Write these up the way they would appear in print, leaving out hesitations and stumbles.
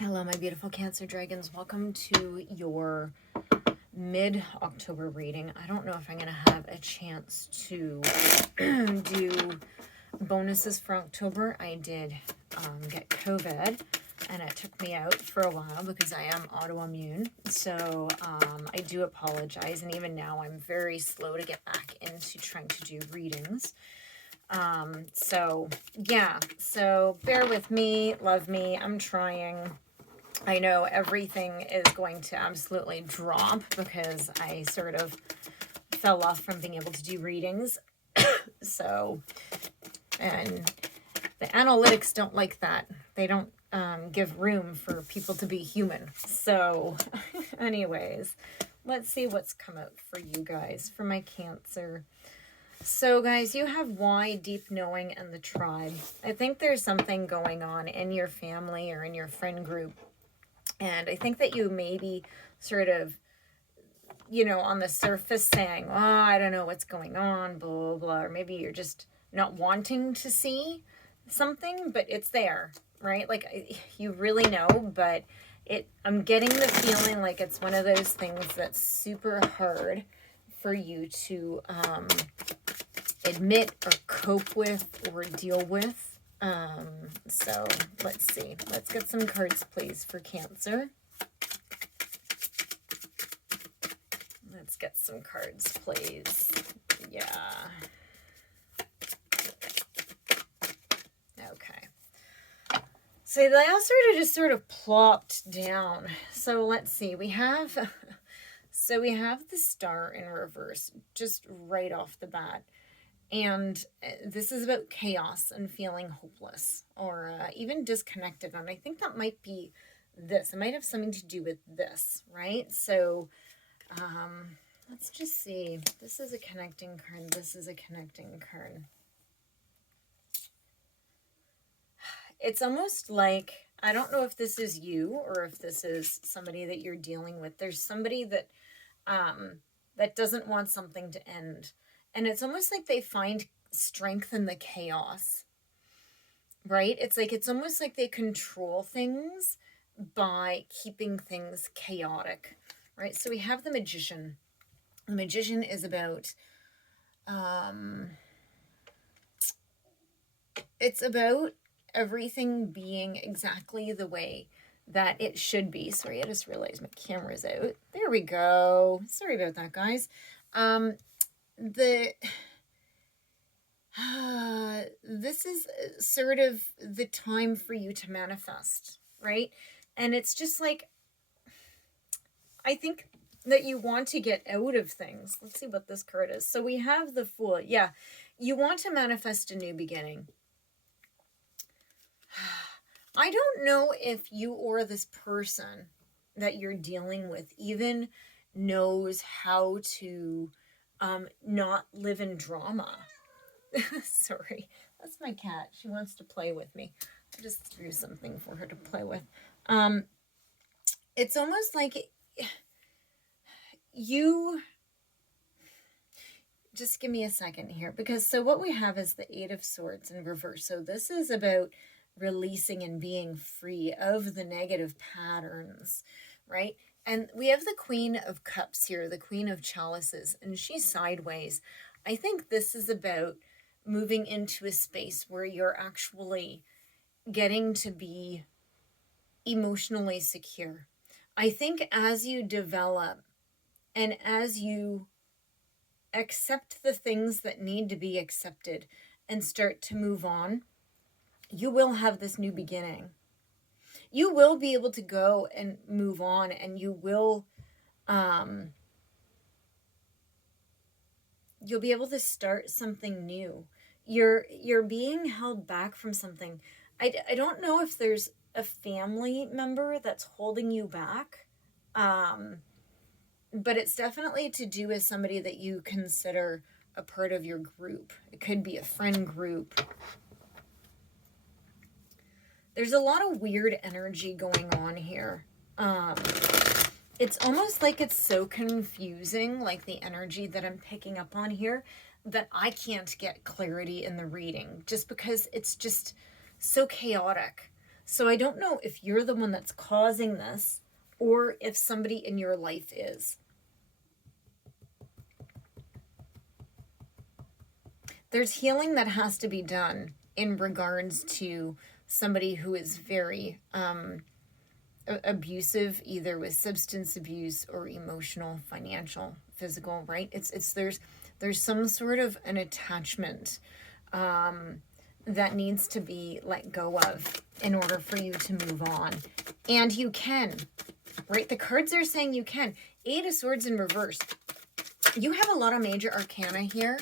Hello, my beautiful Cancer Dragons. Welcome to your mid-October reading. I don't know if I'm going to have a chance to do bonuses for October. I did get COVID, and it took me out for a while because I am autoimmune. So I do apologize, and even now I'm very slow to get back into trying to do readings. So bear with me, love me, I'm trying. I know everything is going to absolutely drop because I sort of fell off from being able to do readings. So, and the analytics don't like that. They don't give room for people to be human. So, anyways, let's see what's come out for you guys, for my Cancer. So, guys, you have why, deep knowing, and the tribe. I think there's something going on in your family or in your friend group. And I think that you may be sort of, on the surface saying, oh, I don't know what's going on, blah, blah, blah. Or maybe you're just not wanting to see something, but it's there, right? Like, you really know, but I'm getting the feeling like it's one of those things that's super hard for you to admit or cope with or deal with. So let's see. Let's get some cards, please, for Cancer. Let's get some cards, please. Yeah. Okay. So they all sort of plopped down. So let's see. We have the Star in reverse, just right off the bat. And this is about chaos and feeling hopeless or even disconnected. And I think that might be this. It might have something to do with this, right? So let's just see. This is a connecting card. This is a connecting card. It's almost like, I don't know if this is you or if this is somebody that you're dealing with. There's somebody that that doesn't want something to end. And it's almost like they find strength in the chaos, right? It's almost like they control things by keeping things chaotic, right? So we have the Magician. The Magician is about, it's about everything being exactly the way that it should be. Sorry, I just realized my camera's out. There we go. Sorry about that, guys. This is sort of the time for you to manifest, right? And it's just like, I think that you want to get out of things. Let's see what this card is. So we have the Fool. Yeah, you want to manifest a new beginning. I don't know if you or this person that you're dealing with even knows how to not live in drama. Sorry, that's my cat. She wants to play with me. I just threw something for her to play with. It's almost like you... Just give me a second here, because so what we have is the Eight of Swords in reverse. So this is about releasing and being free of the negative patterns, right? And we have the Queen of Cups here, the Queen of Chalices, and she's sideways. I think this is about moving into a space where you're actually getting to be emotionally secure. I think as you develop and as you accept the things that need to be accepted and start to move on, you will have this new beginning. You will be able to go and move on, and you will you'll be able to start something new. You're being held back from something. I don't know if there's a family member that's holding you back, but it's definitely to do with somebody that you consider a part of your group. It could be a friend group. There's a lot of weird energy going on here. It's almost like it's so confusing, like the energy that I'm picking up on here, that I can't get clarity in the reading just because it's just so chaotic. So I don't know if you're the one that's causing this or if somebody in your life is. There's healing that has to be done in regards to somebody who is very abusive, either with substance abuse or emotional, financial, physical, right? It's there's some sort of an attachment that needs to be let go of in order for you to move on. And you can, right? The cards are saying you can. Eight of Swords in reverse. You have a lot of major arcana here,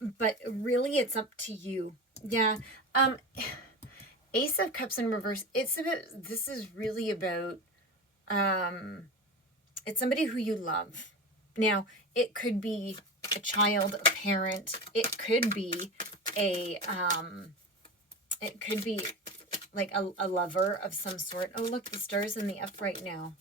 but really it's up to you. Yeah. Ace of Cups in reverse. This is really about, it's somebody who you love. Now, it could be a child, a parent. It could be like a lover of some sort. Oh, look, the star's in the upright now.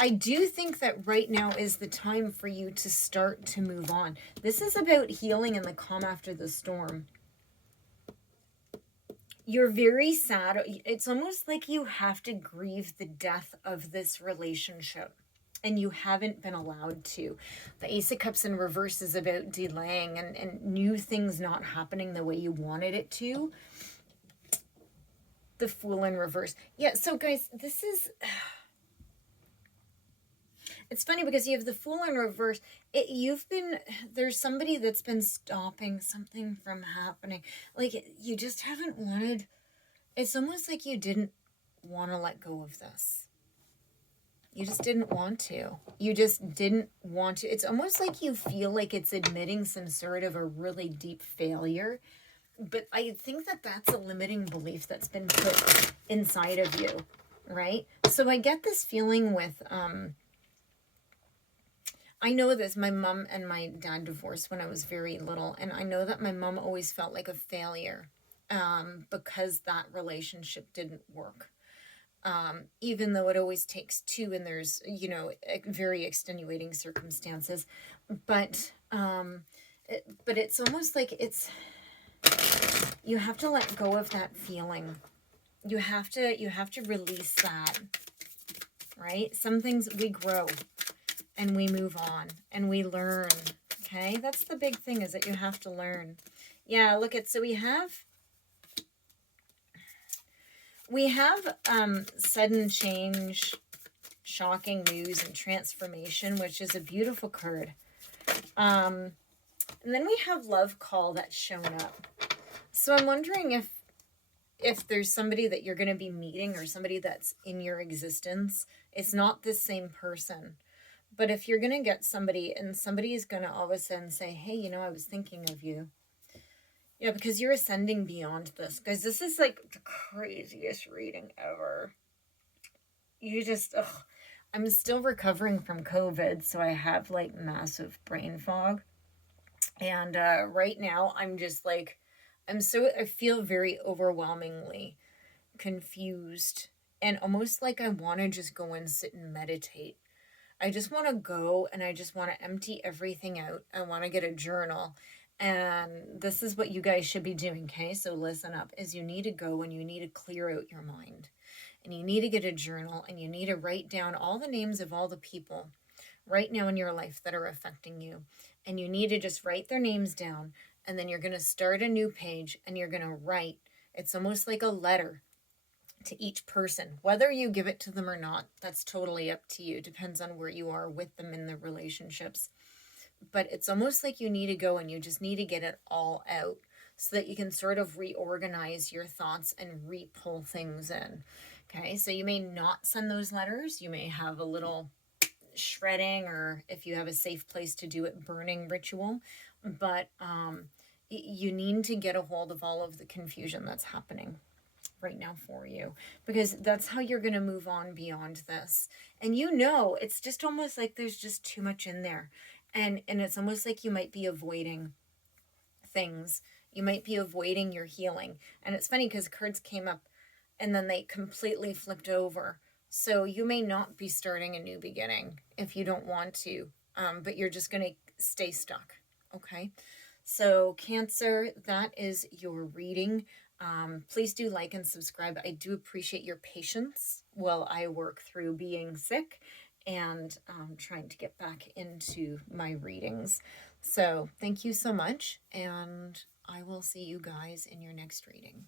I do think that right now is the time for you to start to move on. This is about healing and the calm after the storm. You're very sad. It's almost like you have to grieve the death of this relationship, and you haven't been allowed to. The Ace of Cups in reverse is about delaying and new things not happening the way you wanted it to. The Fool in reverse. Yeah, so guys, this is... It's funny because you have the Fool in reverse. There's somebody that's been stopping something from happening. Like, you just haven't wanted, it's almost like you didn't want to let go of this. You just didn't want to. You just didn't want to. It's almost like you feel like it's admitting some sort of a really deep failure. But I think that that's a limiting belief that's been put inside of you, right? So I get this feeling with, I know this, my mom and my dad divorced when I was very little, and I know that my mom always felt like a failure because that relationship didn't work. Even though it always takes two and there's, very extenuating circumstances. But it's almost like you have to let go of that feeling. You have to release that, right? Some things we grow. And we move on and we learn. Okay, that's the big thing, is that you have to learn. Yeah, look at, so we have sudden change, shocking news, and transformation, which is a beautiful card. And then we have love call that's shown up. So I'm wondering if there's somebody that you're going to be meeting or somebody that's in your existence. It's not the same person. But if you're going to get somebody and somebody is going to all of a sudden say, hey, I was thinking of you. Yeah, because you're ascending beyond this. Guys, this is like the craziest reading ever. You just, I'm still recovering from COVID, so I have like massive brain fog. And right now I'm just like, I feel very overwhelmingly confused and almost like I want to just go and sit and meditate. I just want to go and I just want to empty everything out. I want to get a journal. And this is what you guys should be doing, okay? So listen up, is you need to go and you need to clear out your mind. And you need to get a journal and you need to write down all the names of all the people right now in your life that are affecting you. And you need to just write their names down. And then you're going to start a new page and you're going to write. It's almost like a letter to each person. Whether you give it to them or not, that's totally up to you. Depends on where you are with them in the relationships. But it's almost like you need to go and you just need to get it all out so that you can sort of reorganize your thoughts and re-pull things in. Okay, so you may not send those letters. You may have a little shredding, or if you have a safe place to do it, burning ritual. But you need to get a hold of all of the confusion that's happening right now for you, because that's how you're going to move on beyond this. And it's just almost like there's just too much in there, and it's almost like you might be avoiding things. You might be avoiding your healing. And it's funny because cards came up and then they completely flipped over. So you may not be starting a new beginning if you don't want to, but you're just going to stay stuck. Okay, So Cancer, that is your reading. Please do like and subscribe. I do appreciate your patience while I work through being sick and trying to get back into my readings. So thank you so much, and I will see you guys in your next reading.